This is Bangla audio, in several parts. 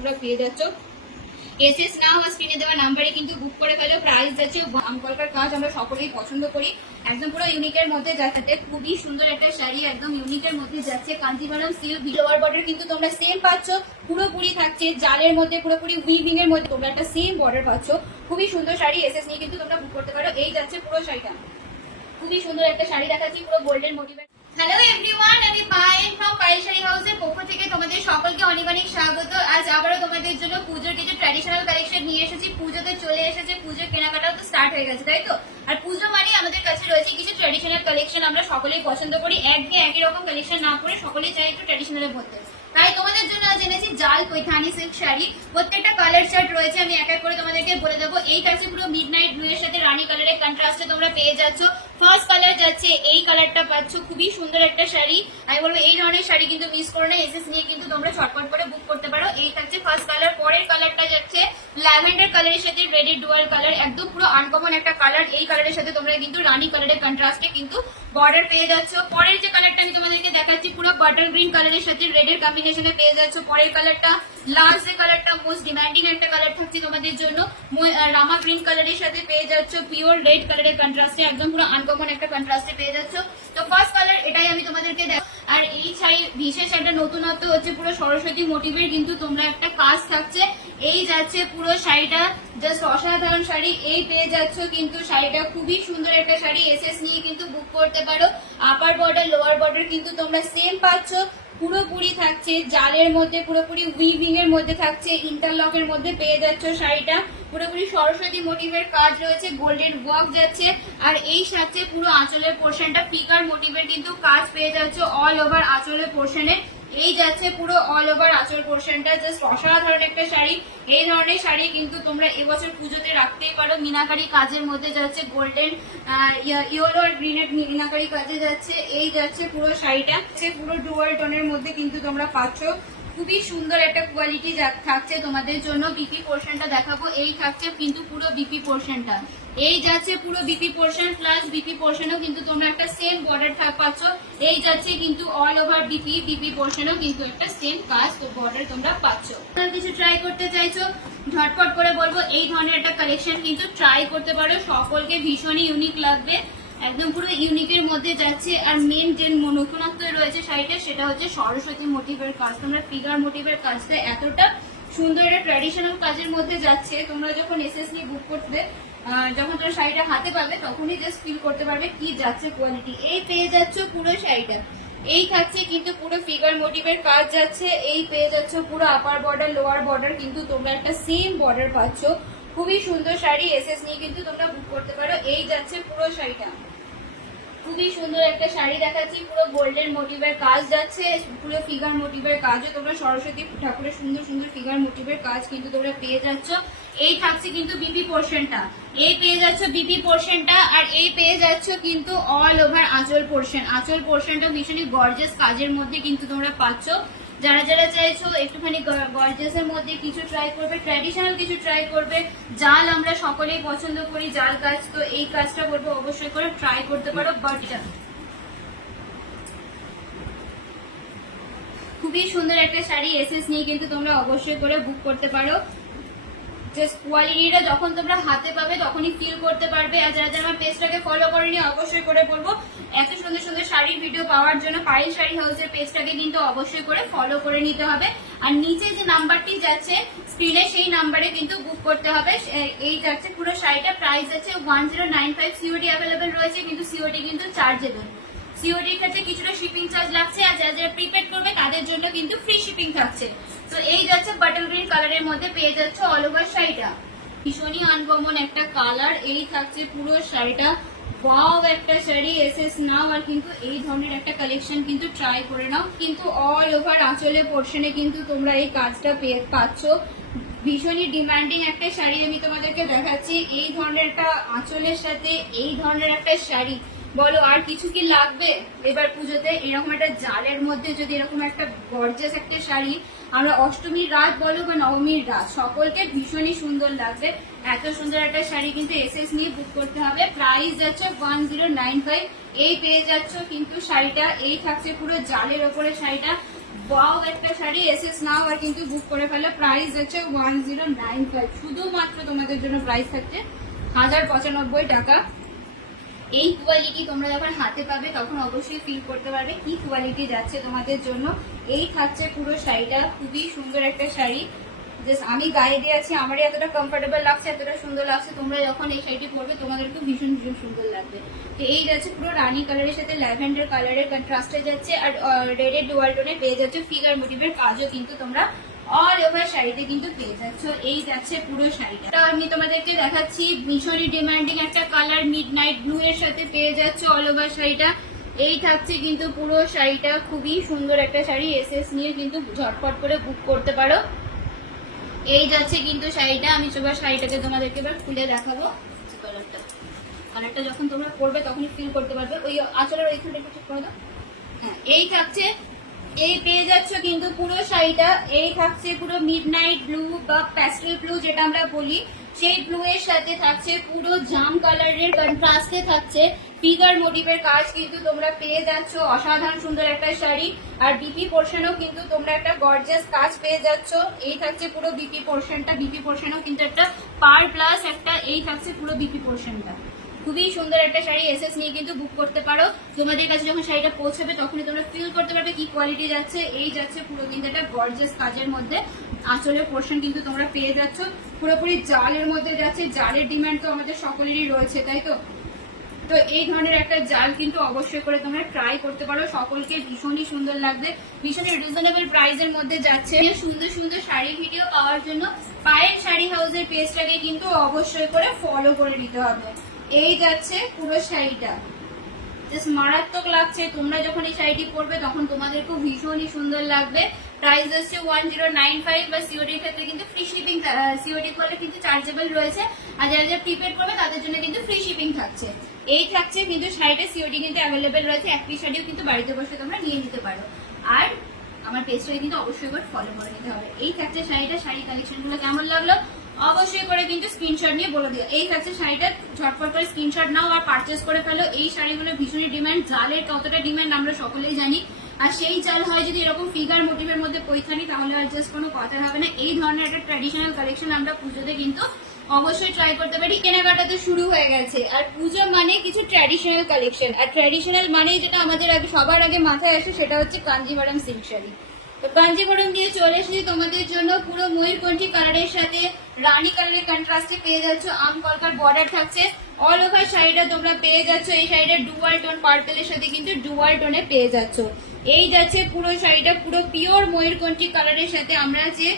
তোমরা পেয়ে যাচ্ছ। এসএস নাও আর স্ক্রিনে দেওয়া নাম্বারে কিন্তু বুক করে ফেলো। প্রাইস যাচ্ছে আমকলকার কাজ আমরা সকলেই পছন্দ করি, একদম পুরো ইউনিকের মধ্যে যাচ্ছে। খুবই সুন্দর একটা শাড়ি, একদম ইউনিকের মধ্যে যাচ্ছে। কাঞ্জিভারাম সিল্ক লোয়ার বর্ডার কিন্তু তোমরা সেম পাচ্ছ, পুরোপুরি থাকছে জালের মধ্যে, পুরোপুরি উইভিং এর মধ্যে তোমরা একটা সেম বর্ডার পাচ্ছ। খুবই সুন্দর শাড়ি, এসএস নিয়ে কিন্তু তোমরা বুক করতে পারো। এই যাচ্ছে পুরো শাড়িটা, খুবই সুন্দর একটা শাড়ি দেখাচ্ছি পুরো গোল্ডেন মোটিভের। হ্যালো এভরিওয়ান, আমি পায়েল ফ্রম পায়েল শাড়ি হাউসের পক্ষ থেকে তোমাদের সকলকে অনেক অনেক স্বাগত। আজ আবারও তোমাদের জন্য পুজোর কিছু ট্র্যাডিশনাল কালেকশন নিয়ে এসেছি। পুজোতে চলে এসেছে, পুজোর কেনাকাটাও তো স্টার্ট হয়ে গেছে, তাই তো? আর পুজো মানে আমাদের কাছে রয়েছে কিছু ট্র্যাডিশনাল কালেকশন। আমরা সকলেই পছন্দ করি, একই রকম কালেকশন না করে সকলেই চাই একটু ট্র্যাডিশনালের মধ্যে। তাই তোমাদের জন্য আজ এনেছি জাল পৈঠানি সিল্ক শাড়ি। প্রত্যেকটা কালার চার্ট রয়েছে, আমি এক এক করে তোমাদেরকে বলে দেবো। এই কাছে পুরো মিডনাইট ব্লু এর সাথে রানী কালারের কন্ট্রাস্টে তোমরা পেয়ে যাচ্ছ। ফার্স্ট কালার যাচ্ছে এই কালারটা পাচ্ছ, খুবই সুন্দর একটা শাড়ি। আমি বলবো এই ধরনের শাড়ি কিন্তু মিস করো না, এসএস নিয়ে কিন্তু তোমরা ছটপট করে বুক করতে পারো। এই থাকছে ফার্স্ট কালার। পরের কালারটা যাচ্ছে ল্যাভেন্ডার কালারের সাথে রেডের ডুয়াল কালার, একদম পুরো আনকমন একটা কালার। এই কালারের সাথে তোমরা কিন্তু রানী কালারের কন্ট্রাস্টে কিন্তু বর্ডার পেয়ে যাচ্ছ। পরের যে কালারটা আমি তোমাদেরকে দেখাচ্ছি পুরো বাটার গ্রিন কালারের সাথে রেডের কম্বিনেশনে পেয়ে যাচ্ছ। পরের কালারটা লাস্ট যে কালারটা মোস্ট ডিমান্ডিং একটা কালার থাকছে তোমাদের জন্য, রামা গ্রিন কালারের সাথে পেয়ে যাচ্ছ পিওর রেড কালারের কন্ট্রাস্টে, একদম পুরো আনকমন একটা কন্ট্রাস্টে পেয়ে যাচ্ছ। তো ফার্স্ট কালার এটাই আমি তোমাদেরকে দেখ। আর এই শাড়ি বিশেষ একটা নতুনত্ব হচ্ছে পুরো সরস্বতী মোটিভের কিন্তু তোমরা একটা কাজ থাকছে। এই যাচ্ছে পুরো শাড়িটা, জাস্ট অসাধারণ শাড়ি। এই পেয়ে যাচ্ছ কিন্তু শাড়িটা খুবই সুন্দর একটা শাড়ি, এসএস নিয়ে কিন্তু বুক করতে পারো। আপার বর্ডার লোয়ার বর্ডার কিন্তু তোমরা সেম পাচ্ছ, পুরোপুরি থাকছে জালের মধ্যে, পুরোপুরি উইভিং এর মধ্যে থাকছে, ইন্টারলকের মধ্যে পেয়ে যাচ্ছ শাড়িটা। পুরোপুরি সরস্বতী মোটিভের কাজ রয়েছে, গোল্ডেন ওয়ার্ক যাচ্ছে। আর এই সাথে পুরো আঁচলের পোর্শনটা ফিগার মোটিভের কিন্তু কাজ পেয়ে যাচ্ছ অল ওভার আঁচলের পোর্শনে। এই যাচ্ছে পুরো অল ওভার আঁচল পোর্শনটা, জাস্ট অসাধারণ একটা শাড়ি। এই ধরনের শাড়ি কিন্তু তোমরা এবছর পুজোতে রাখতেই পারো। মিনাকারি কাজের মধ্যে যাচ্ছে, গোল্ডেন ইয়েলো আর গ্রিনের মিনাকারি কাজে যাচ্ছে। এই যাচ্ছে পুরো শাড়িটা, পুরো ডুয়াল টোনের মধ্যে কিন্তু তোমরা পাচ্ছ। খুবই সুন্দর একটা কোয়ালিটি থাকছে তোমাদের জন্য। বিপি পোর্শনটা দেখাবো, এই থাকছে কিন্তু পুরো বিপি পোর্শনটা। এই যাচ্ছে পুরো বিপি পোর্শন প্লাস বিপি পোর্শনও কিন্তু তোমরা একটা সেম বর্ডার পাচ্ছ। এই যাচ্ছে কিন্তু অল ওভার বিপি পোর্শনও কিন্তু একটা সেম কাজ তো বর্ডার তোমরা পাচ্ছ। কিছু ট্রাই করতে চাইছো, ঝটপট করে বলবো এই ধরনের একটা কালেকশন কিন্তু ট্রাই করতে পারো, সকলকে ভীষণই ইউনিক লাগবে, একদম পুরো ইউনিকের মধ্যে যাচ্ছে। আর মেন যে নতুনত্ব রয়েছে শাড়িটা সেটা হচ্ছে সরস্বতী মোটিভের কাজ। তোমরা ফিগার মোটিভের কাজটা এতটা সুন্দর একটা ট্র্যাডিশনাল কাজের মধ্যে যাচ্ছে, তোমরা যখন এসএস নিয়ে বুক করবে, যখন তোমরা শাড়িটা হাতে পাবে তখনই জাস্ট ফিল করতে পারবে কি যাচ্ছে কোয়ালিটি। এই পেয়ে যাচ্ছ পুরো শাড়িটা, এই থাকছে কিন্তু পুরো ফিগার মোটিভের কাজ যাচ্ছে। এই পেয়ে যাচ্ছ পুরো আপার বর্ডার লোয়ার বর্ডার কিন্তু তোমরা একটা সেম বর্ডার পাচ্ছ। খুবই সুন্দর শাড়ি, এসএস নিয়ে কিন্তু তোমরা বুক করতে পারো। এই যাচ্ছে পুরো শাড়িটা, খুবই সুন্দর একটা শাড়ি দেখাচ্ছি, পুরো গোল্ডেন মোটিভের কাজ যাচ্ছে, পুরো ফিগার মোটিভের কাজও তোমরা সরস্বতী ঠাকুরের সুন্দর সুন্দর ফিগার মোটিভের কাজ কিন্তু তোমরা পেয়ে যাচ্ছ। এই থাকছে কিন্তু বিপি পোর্শনটা, এই পেয়ে যাচ্ছ বিপি পোর্শনটা। আর এই পেয়ে যাচ্ছ কিন্তু অল ওভার আঁচল পোর্শন। আঁচল পোর্শনটা ভীষণই গর্জিয়াস কাজের মধ্যে কিন্তু তোমরা পাচ্ছ। যারা যারা চাইছো একটুখানি গর্জিয়াসের মধ্যে কিছু ট্রাই করবে, ট্র্যাডিশনাল কিছু ট্রাই করবে, জাল আমরা সকলেই পছন্দ করি জাল কাজ, তো এই কাজটা বলবো অবশ্যই করে ট্রাই করতে পারো। বাট খুবই সুন্দর একটা শাড়ি, এসএস নিয়ে কিন্তু তোমরা অবশ্যই করে বুক করতে পারো। জাস্ট কোয়ালিটিটা যখন তোমরা হাতে পাবে তখনই ফিল করতে পারবে। আর যারা যারা আমার পেজটাকে ফলো করেনি অবশ্যই করে বলবো এত সুন্দর সুন্দর শাড়ির ভিডিও পাওয়ার জন্য পায়েল শাড়ি হাউসের পেজটাকে কিন্তু অবশ্যই করে ফলো করে নিতে হবে। আর নিচে যে নাম্বারটি যাচ্ছে স্ক্রিনে সেই নাম্বারে কিন্তু বুক করতে হবে। এই যাচ্ছে পুরো শাড়িটা, প্রাইস আছে 1095, সিওডি অ্যাভেলেবেল রয়েছে, কিন্তু সিওডি কিন্তু চার্জেবল। সিওডির ক্ষেত্রে কিছুটা শিপিং চার্জ লাগছে, আর যারা যারা প্রিপেড করবে তাদের জন্য কিন্তু ফ্রি শিপিং থাকছে। তো এই যাচ্ছে বাটল গ্রিন কালারের মধ্যে পেয়ে যাচ্ছে অল ওভার শাড়িটা, ভীষণই আনকমন একটা কালার। এই থাকছে পুরো শাড়িটা, ওয়াও একটা শাড়ি, এসএস নাও। আর কিন্তু এই ধরনের একটা কালেকশন কিন্তু ট্রাই করে নাও। কিন্তু অল ওভার আঁচলের পোর্শনে কিন্তু তোমরা এই কাজটা পাচ্ছ। ভীষণই ডিমান্ডিং একটা শাড়ি আমি তোমাদেরকে দেখাচ্ছি। এই ধরনের একটা আঁচলের সাথে এই ধরনের একটা শাড়ি, বলো আর কিছু কি লাগবে এবার পুজোতে? এরকম একটা জালের মধ্যে যদি এরকম একটা গর্জিয়াস একটা শাড়ি, আমরা অষ্টমীর রাত বলো বা নবমীর রাত, সকলকে ভীষণই সুন্দর লাগবে। এত সুন্দর একটা শাড়ি কিন্তু এসএস নিয়ে বুক করতে হবে। প্রাইস যাচ্ছে 1095। এই পেয়ে যাচ্ছ কিন্তু শাড়িটা, এই থাকছে পুরো জালের ওপরে শাড়িটা, ওয়াও একটা শাড়ি এসএস নাও আর কিন্তু বুক করে ফেলো। প্রাইস হচ্ছে 1095, শুধুমাত্র তোমাদের জন্য প্রাইস থাকছে 1095 টাকা। এই কোয়ালিটি তোমরা যখন হাতে পাবে তখন অবশ্যই ফিল করতে পারবে কি কোয়ালিটি যাচ্ছে তোমাদের জন্য। এই থাকছে পুরো শাড়িটা, খুবই সুন্দর একটা শাড়ি। জাস্ট আমি গায়ে দিয়ে আছি, আমারই এতটা কমফোর্টেবল লাগছে, এতটা সুন্দর লাগছে। তোমরা যখন এই শাড়িটি পরবে তোমাদেরকে ভীষণ ভীষণ সুন্দর লাগবে। তো এই যাচ্ছে পুরো রানী কালারের সাথে ল্যাভেন্ডার কালারের কন্ট্রাস্টে যাচ্ছে, আর রেডের ডুয়াল টোনে পেয়ে যাচ্ছে। ফিগার মোটিভের কাজও কিন্তু তোমরা অল ওভার শাড়িতে কিন্তু পেয়ে যাচ্ছ। এই যাচ্ছে পুরো শাড়িটা। আমি তোমাদেরকে দেখাচ্ছি ভীষণই ডিমান্ডিং একটা কালার, মিডনাইট ব্লু এর সাথে পেয়ে যাচ্ছ অল ওভার শাড়িটা। এই থাকছে কিন্তু পুরো শাড়িটা, খুবই সুন্দর একটা শাড়ি। এসএস নিয়ে কিন্তু ঝটপট করে বুক করতে পারো। এই যাচ্ছে কিন্তু শাড়িটা। আমি সবার শাড়িটাকে তোমাদেরকে এবার খুলে দেখাবো। কালারটা যখন তোমরা পরবে তখনই ফিল করতে পারবে। ওই আঁচলের ওইখানটা একটু ঠিক করে দাও। হ্যাঁ, এই থাকছে, এই পেয়ে যাচ্ছ কিন্তু পুরো শাড়িটা। এই থাকছে পুরো মিডনাইট ব্লু বা প্যাস্টেল ব্লু যেটা আমরা বলি, সেই ব্লু এর সাথে থাকছে পুরো জাম কালারের কন্ট্রাস্টে থাকছে ফিগার মোটিভের কাজ কিন্তু তোমরা পেয়ে যাচ্ছ। অসাধারণ সুন্দর একটা শাড়ি। আর বিপি পোর্শনও কিন্তু তোমরা একটা গর্জিয়াস কাজ পেয়ে যাচ্ছ। এই থাকছে পুরো বিপি পোর্শনটা, বিপি পোর্শনও কিন্তু একটা পার প্লাস একটা, এই থাকছে পুরো বিপি পোর্শনটা। খুবই সুন্দর একটা শাড়ি। এসএস নিয়ে কিন্তু বুক করতে পারো। তোমাদের কাছে যখন শাড়িটা পৌঁছাবে তখনই তোমরা ফিল করতে পারবে কি কোয়ালিটি যাচ্ছে। এই যাচ্ছে পুরো কিন্তু একটা গর্জিয়াস কাজের মধ্যে। আঁচলের পোর্শন কিন্তু তোমরা পেয়ে যাচ্ছ পুরোপুরি জালের মধ্যে যাচ্ছে। জালের ডিমান্ড তো আমাদের সকলেরই রয়েছে, তাই তো? তো এই ধরনের একটা জাল কিন্তু অবশ্যই করে তোমরা ট্রাই করতে পারো। সকলকে ভীষণই সুন্দর লাগবে, ভীষণই রিজনেবল প্রাইসের মধ্যে যাচ্ছে। সুন্দর সুন্দর শাড়ি ভিডিও পাওয়ার জন্য পায়েল শাড়ি হাউসের পেজটাকে কিন্তু অবশ্যই করে ফলো করে নিতে হবে। এই যাচ্ছে পুরো শাড়িটা, জাস্ট মারাত্মক লাগছে। তোমরা যখন এই শাড়িটি পরবে তখন তোমাদেরকেও ভীষণই সুন্দর লাগবে। প্রাইস হচ্ছে 1095 বা সিওডি এর ক্ষেত্রে কিন্তু ফ্রি শিপিং, সিওডি করলে কিন্তু চার্জেবল রয়েছে। আর যারা যারা প্রিপেড করবে তাদের জন্য কিন্তু ফ্রি শিপিং থাকছে। এই থাকছে কিন্তু শাড়িটা সিওডি কিন্তু অ্যাভেলেবেল রয়েছে। এক পিস শাড়িও কিন্তু বাড়িতে বসে তোমরা নিয়ে নিতে পারো। আর আমার পেজটাকে কিন্তু অবশ্যই করে ফলো করে নিতে হবে। এই থাকছে শাড়িটা। শাড়ি কালেকশন গুলো কেমন লাগলো অবশ্যই করে কিন্তু স্ক্রিনশট নিয়ে বলে দিও। এই থাকছে শাড়িটা, ঝটপট করে স্ক্রিনশট নাও আর পারচেস করে ফেলো। এই শাড়িগুলো ভীষণই ডিমান্ড, জালের কতটা ডিমান্ড আমরা সকলেই জানি। আর সেই জাল হয় যদি এরকম ফিগার মোটিভের মধ্যে পৈঠানি, তাহলে আর জাস্ট কোনো কথা হবে না। এই ধরনের একটা ট্র্যাডিশনাল কালেকশন আমরা পুজোতে কিন্তু অবশ্যই ট্রাই করতে পারি। কেনাকাটা তো শুরু হয়ে গেছে, আর পুজো মানে কিছু ট্র্যাডিশনাল কালেকশন। আর ট্র্যাডিশনাল মানে যেটা আমাদের আগে সবার আগে মাথায় আসে সেটা হচ্ছে কাঞ্জিভারম সিল্ক শাড়ি। তো কাঞ্জিভারম দিয়ে চলে এসেছি তোমাদের জন্য পুরো ময়ূরকণ্ঠী কালারের সাথে রানী কালারের কন্ট্রাস্টে পেয়ে যাচ্ছ। আম কলকার বর্ডার থাকছে অল ওভার শাড়িটা তোমরা পেয়ে যাচ্ছ। এই শাড়িটা ডুয়াল টোন পার্পেলের সাথে কিন্তু ডুয়াল টোনে পেয়ে যাচ্ছ। এই যাচ্ছে পুরো শাড়িটা পুরো পিওর ময়ূরকণ্ঠী কালারের সাথে আমরা যে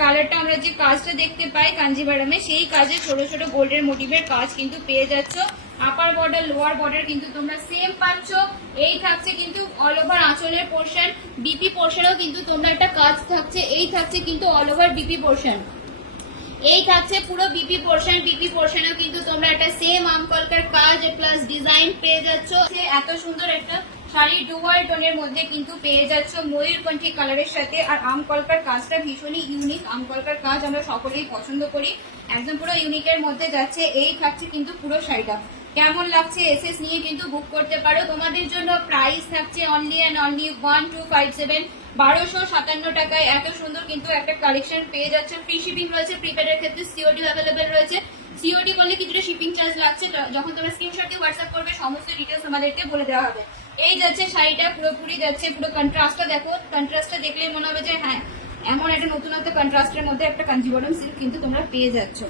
কালারটা, আমরা যে কাজটা দেখতে পাই কাঞ্জিভারমে, সেই কাজে ছোট ছোট গোল্ডের মোটিভের কাজ কিন্তু পেয়ে যাচ্ছ। আপার বর্ডার লোয়ার বর্ডার কিন্তু তোমরা সেম পাচ্ছ। এই থাকছে কিন্তু অল ওভার আঁচলের পোর্শন, বিপি পোর্শনেও কিন্তু তোমরা একটা কাজ থাকছে। এই থাকছে কিন্তু অল ওভার বিপি পোর্শন। এই থাকছে পুরো বিপি পোর্শন, বিপি পোর্শনেও কিন্তু তোমরা একটা সেম আম কলকার কাজ প্লাস ডিজাইন পেয়ে যাচ্ছ। এত সুন্দর একটা শাড়ি ডুয়াল টোনের মধ্যে কিন্তু পেয়ে যাচ্ছ ময়ূরকণ্ঠী কালারের সাথে। আর আম কলকার কাজটা ভীষণই ইউনিক। আম কলকার কাজ আমরা সকলেই পছন্দ করি, একদম পুরো ইউনিকের মধ্যে যাচ্ছে। এই থাকছে কিন্তু পুরো শাড়িটা। কেমন লাগছে এসএস নিয়ে কিন্তু বুক করতে পারো। তোমাদের জন্য প্রাইস থাকছে অনলি অ্যান্ড অনলি 1257, 1257 টাকায় এত সুন্দর কিন্তু একটা কালেকশন পেয়ে যাচ্ছে। ফ্রি শিপিং রয়েছে, প্রিপেডের ক্ষেত্রে সিওডি অ্যাভেলেবেল রয়েছে। সিওডি করলে কিছুটা শিপিং চার্জ লাগছে, যখন তোমরা স্ক্রিনশট দিয়ে হোয়াটসঅ্যাপ করবে সমস্ত ডিটেলস আমাদেরকে বলে দেওয়া হবে। এই যাচ্ছে শাড়িটা, পুরোপুরি যাচ্ছে। পুরো কন্ট্রাস্টটা দেখো, কন্ট্রাস্টটা দেখলেই মনে হবে যে হ্যাঁ, এমন একটা নতুনত্ব কন্ট্রাস্টের মধ্যে একটা কাঞ্জিভারম সিল্ক কিন্তু তোমরা পেয়ে যাচ্ছ।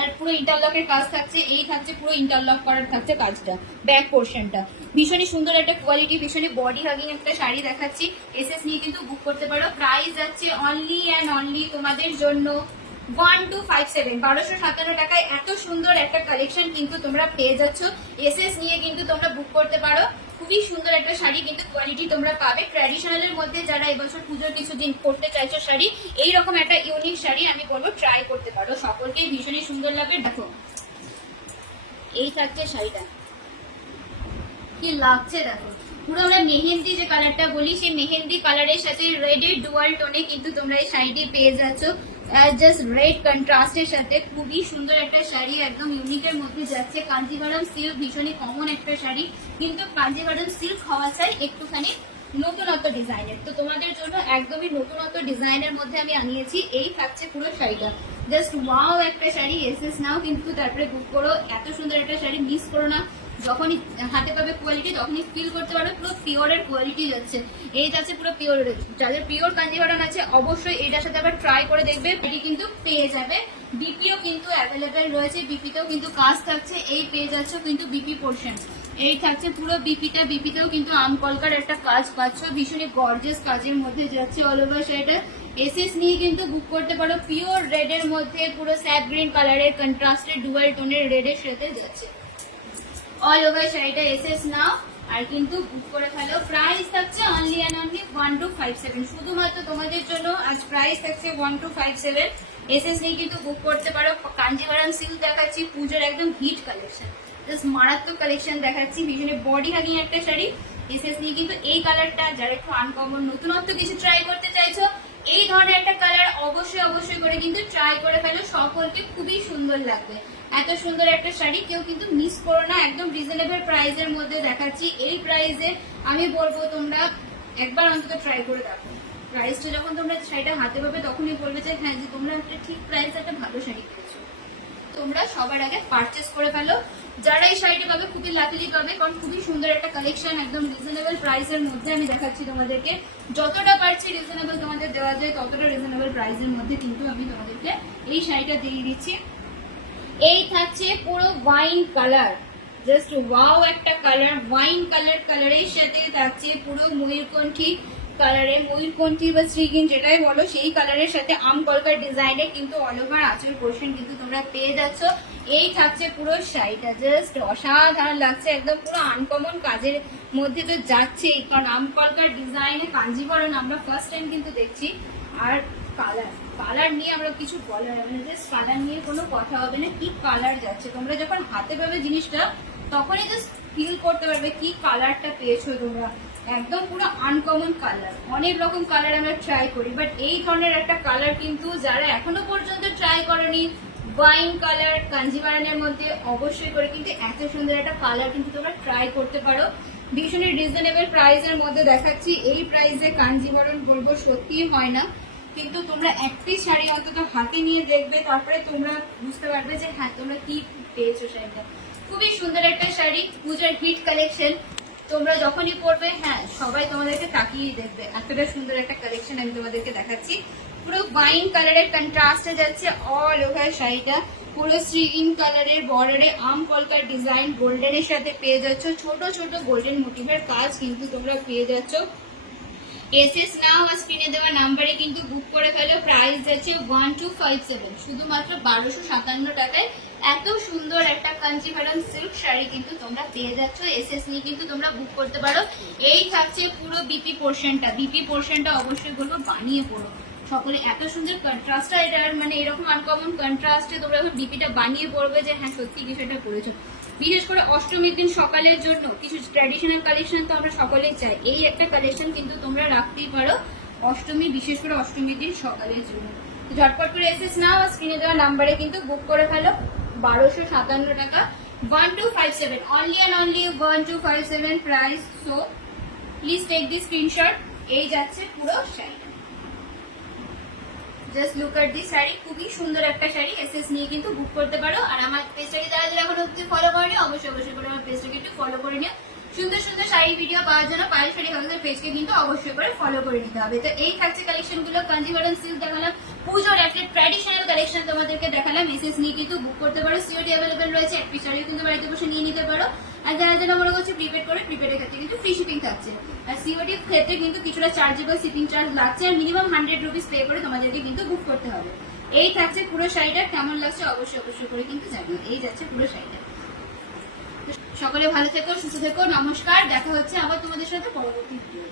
আর পুরো ইন্টারলকের কাজ থাকছে। এই থাকছে পুরো ইন্টারলক করার থাকছে কাজটা, ব্যাক পোর্শনটা। ভীষণই সুন্দর একটা কোয়ালিটি, ভীষণই বডি হাগিং একটা শাড়ি দেখাচ্ছি। এসএস নিয়ে কিন্তু বুক করতে পারো। প্রাইস যাচ্ছে অনলি অ্যান্ড অনলি তোমাদের জন্য 1257, 1257 টাকায় এত সুন্দর একটা কালেকশন কিন্তু তোমরা পেয়ে যাচ্ছ। এসএস নিয়ে কিন্তু তোমরা বুক করতে পারো। খুবই সুন্দর একটা শাড়ি কিন্তু কোয়ালিটি তোমরা পাবে। ট্র্যাডিশনালের মধ্যে যারা এবছর পুজোর কিছুদিন পরতে চাইছো শাড়ি, এইরকম একটা ইউনিক শাড়ি আমি বলবো ট্রাই করতে পারো। সকলকেই ভীষণই সুন্দর লাগবে। দেখো এই থাকছে শাড়িটা, কি লাগছে দেখো। পুরো আমরা মেহেন্দি যে কালারটা বলি, সেই মেহেন্দি কালারের সাথে রেডের ডুয়াল টোনে কিন্তু তোমরা এই শাড়িটি পেয়ে যাচ্ছ। জাস্ট রেড কন্ট্রাস্টের সাথে খুবই সুন্দর একটা শাড়ি, একদম ইউনিকের মধ্যে যাচ্ছে। কাঞ্জিভারম সিল্ক ভীষণই কমন একটা শাড়ি, কিন্তু কাঞ্জিভারম সিল্ক হওয়া চাই একটুখানি নতুনত্ব ডিজাইনের। তো তোমাদের জন্য একদমই নতুনত্ব ডিজাইনের মধ্যে আমি আনিয়েছি। এই থাকছে পুরো শাড়িটা, জাস্ট ওয়াও একটা শাড়ি। এসএস নাও কিন্তু তারপরে বুক করো, এত সুন্দর একটা শাড়ি মিস করো না। যখনই হাতে পাবে কোয়ালিটি তখনই ফিল করতে পারো পুরো পিওরের কোয়ালিটি যাচ্ছে। এই যাচ্ছে পুরো পিওর, যাদের পিওর কাঞ্জিভারাম আছে অবশ্যই এইটার সাথে আবার ট্রাই করে দেখবে, এটি কিন্তু পেয়ে যাবে। বিপিও কিন্তু অ্যাভেলেবেল রয়েছে, বিপিতেও কিন্তু কাজ থাকছে। এই পেয়ে যাচ্ছে কিন্তু বিপি পোর্শন, এই থাকছে পুরো বিপিটা। বিপিতেও কিন্তু আমকলকার একটা কাজ পাচ্ছ, ভীষণই গর্জিয়াস কাজের মধ্যে যাচ্ছে অল ওভার শাড়িটা। এসএস নিয়ে কিন্তু বুক করতে পারো, পিওর রেড এর মধ্যে পুরো স্যাপ গ্রিন কালারের কন্ট্রাস্টেড ডুয়াল টোনের রেডের সাথে যাচ্ছে অল ওভার শাড়িটা। এসএস নাও আর কিন্তু বুক করে ফেলো। প্রাইস থাকছে অনলি অ্যান্ড অনলি 1257, শুধুমাত্র তোমাদের জন্য আজ প্রাইস থাকছে 1257। এসএস নিয়ে কিন্তু বুক করতে পারো। কাঞ্জিভারাম সিল্ক দেখাচ্ছি, পুজোর একদম হিট কালেকশন, জাস্ট মারাত্মক কালেকশন দেখাচ্ছি, ভীষণ বডি হাগিং একটা শাড়ি। এসএস নিয়ে কিন্তু এই কালারটা, যারা একটু আনকমন নতুনত্ব কিছু ট্রাই করতে চাইছো, এই ধরনের একটা কালার অবশ্যই অবশ্যই করে কিন্তু ট্রাই করে ফেলো, সকলকে খুবই সুন্দর লাগবে। এত সুন্দর একটা শাড়ি কেউ কিন্তু মিস করো না, একদম রিজনেবল প্রাইসের মধ্যে দেখাচ্ছি। এই প্রাইসে আমি বলবো তোমরা একবার অন্তত ট্রাই করে দেখো। প্রাইসটা যখন তোমরা শাড়িটা হাতে পাবে তখনই বলবে যে হ্যাঁ, যে তোমরা একটা ঠিক প্রাইসে একটা ভালো শাড়ি পেয়েছো। তোমরা সবার আগে পারচেস করে ফেলো, যারা এই শাড়িটা পাবে খুবই লাকিলি পাবে, কারণ খুবই সুন্দর একটা কালেকশন, একদম রিজনেবল প্রাইসের মধ্যে আমি দেখাচ্ছি তোমাদেরকে। যতটা পারছি রিজনেবল তোমাদের দেওয়া যায় ততটা রিজনেবল প্রাইসের মধ্যে কিন্তু আমি তোমাদেরকে এই শাড়িটা দিয়ে দিচ্ছি। এই থাকছে পুরো ওয়াইন কালার, জাস্ট ওয়াও একটা কালার, ওয়াইন কালারের সাথে থাকছে পুরো ময়ূরকণ্ঠী কালারে, ময়ূরকণ্ঠী বা শ্রীগিন যেটাই বলো সেই কালারের সাথে আমকলকার ডিজাইনে কিন্তু অল ওভার আঁচল পোর্শন কিন্তু তোমরা পেয়ে যাচ্ছ। এই থাকছে পুরো শাড়িটা, জাস্ট অসাধারণ লাগছে, একদম পুরো আনকমন কাজের মধ্যে তো যাচ্ছেই, কারণ আমকলকার ডিজাইনে কাঞ্জিভারাম আমরা ফার্স্ট টাইম কিন্তু দেখছি। আর কালার নিয়ে আমরা কিছু বলার হবে না, জাস্ট কালার নিয়ে কোনো কথা হবে না, কি কালার যাচ্ছে। তোমরা যখন হাতে পাবে জিনিসটা তখনই জাস্ট ফিল করতে পারবে কি কালারটা পেয়েছো তোমরা, একদম পুরো আনকমন কালার। অনেক রকম কালার আমরা ট্রাই করি, বাট এই ধরনের একটা কালার কিন্তু যারা এখনো পর্যন্ত ট্রাই করেনি, ওয়াইন কালার কাঞ্জিভারামের মধ্যে অবশ্যই করে কিন্তু এত সুন্দর একটা কালার কিন্তু তোমরা ট্রাই করতে পারো। ভীষণই রিজনেবল প্রাইসের মধ্যে দেখাচ্ছি। এই প্রাইসে কাঞ্জিভারাম বলবো সত্যিই হয় না, কিন্তু তোমরা একটি শাড়ি অন্তত হাতে নিয়ে দেখবে, তারপরে তোমরা বুঝতে পারবে যে হ্যাঁ তোমরা কি পেয়েছো শাড়িটা। খুবই সুন্দর একটা শাড়ি, পূজার হিট কালেকশন, তোমরা যখনই পরবে হ্যাঁ সবাই তোমাদেরকে তাকিয়ে দেখবে, এতটা সুন্দর একটা কালেকশন আমি তোমাদেরকে দেখাচ্ছি। পুরো ওয়াইন কালারের কন্ট্রাস্টে যাচ্ছে অল ওভার শাড়িটা, পুরো শ্রীগিন কালারের বর্ডারে আম কলকার ডিজাইন গোল্ডেনের সাথে পেয়ে যাচ্ছ, ছোট ছোট গোল্ডেন মোটিভের কাজ কিন্তু তোমরা পেয়ে যাচ্ছ। এসএস নাও আর স্ক্রিনে দেওয়া নাম্বারে কিন্তু বুক করে ফেলো। প্রাইস যাচ্ছে 1257, শুধুমাত্র 1257 টাকায় এত সুন্দর একটা কাঞ্জিভারাম সিল্ক শাড়ি কিন্তু তোমরা পেয়ে যাচ্ছ। এসএস নিয়ে কিন্তু তোমরা বুক করতে পারো। এই থাকছে পুরো বিপি পোর্শনটা অবশ্যই বলবো বানিয়ে পড়ো সকলে, এত সুন্দর কন্ট্রাস্টটা, এটা মানে এরকম আনকমন কন্ট্রাস্টে তোমরা এখন বিপিটা বানিয়ে পড়বে যে হ্যাঁ সত্যি বিষয়টা করেছো। বিশেষ করে অষ্টমীর দিন সকালের জন্য কিছু ট্র্যাডিশনাল কালেকশন তো আমরা সকলেই চাই, এই একটা কালেকশন কিন্তু তোমরা রাখতেই পারো অষ্টমী, বিশেষ করে অষ্টমীর দিন সকালের জন্য। তো ঝটপট করে এসএস নাও আর স্ক্রিনে দেওয়া নাম্বারে কিন্তু বুক করে ফেলো। 1257 টাকা, 1257, only and only 1257 price. So please take this screenshot. এই যাচ্ছে পুরো sari, just look at this sari, খুবই সুন্দর একটা শাড়ি। এসএস নিয়ে কিন্তু বুক করতে পারো। আর আমার পেজটাকে যারা যারা এখন অব্দি ফলো করেনি অবশ্যই অবশ্যই করে আমার পেজটাকে একটু ফলো করে নিও। সুন্দর সুন্দর শাড়ি ভিডিও পাওয়ার জন্য পায়েল শাড়ি হাউসের পেজকে কিন্তু অবশ্যই করে ফলো করে নিতে হবে। তো এই থাকছে কালেকশন গুলো, কাঞ্জিভারাম সিল্ক দেখালাম, পুজোর একটা ট্র্যাডিশনাল কালেকশন তোমাদেরকে দেখালাম। এসএস নিয়ে কিন্তু বুক করতে পারো, সিওটি অ্যাভেলেবেল রয়েছে, এক পিস শাড়িও কিন্তু বাড়িতে বসে নিয়ে নিতে পারো। আর যারা যারা মনে করছে প্রিপেড করে, প্রিপেডের ক্ষেত্রে কিন্তু ফ্রি শিপিং থাকছে, আর সিওটির ক্ষেত্রে কিন্তু কিছুটা চার্জেবল শিপিং চার্জ লাগছে, আর মিনিমাম 100 রুপিস পে করে তোমাদেরকে কিন্তু বুক করতে হবে। এই থাকছে পুরো শাড়িটা, কেমন লাগছে অবশ্যই অবশ্যই করে কিন্তু জানিও। এই যাচ্ছে পুরো শাড়িটা। সকলে ভালো থেকো, সুস্থ থেকো, নমস্কার, দেখা হচ্ছে আবার তোমাদের সাথে পরবর্তী ভিডিও।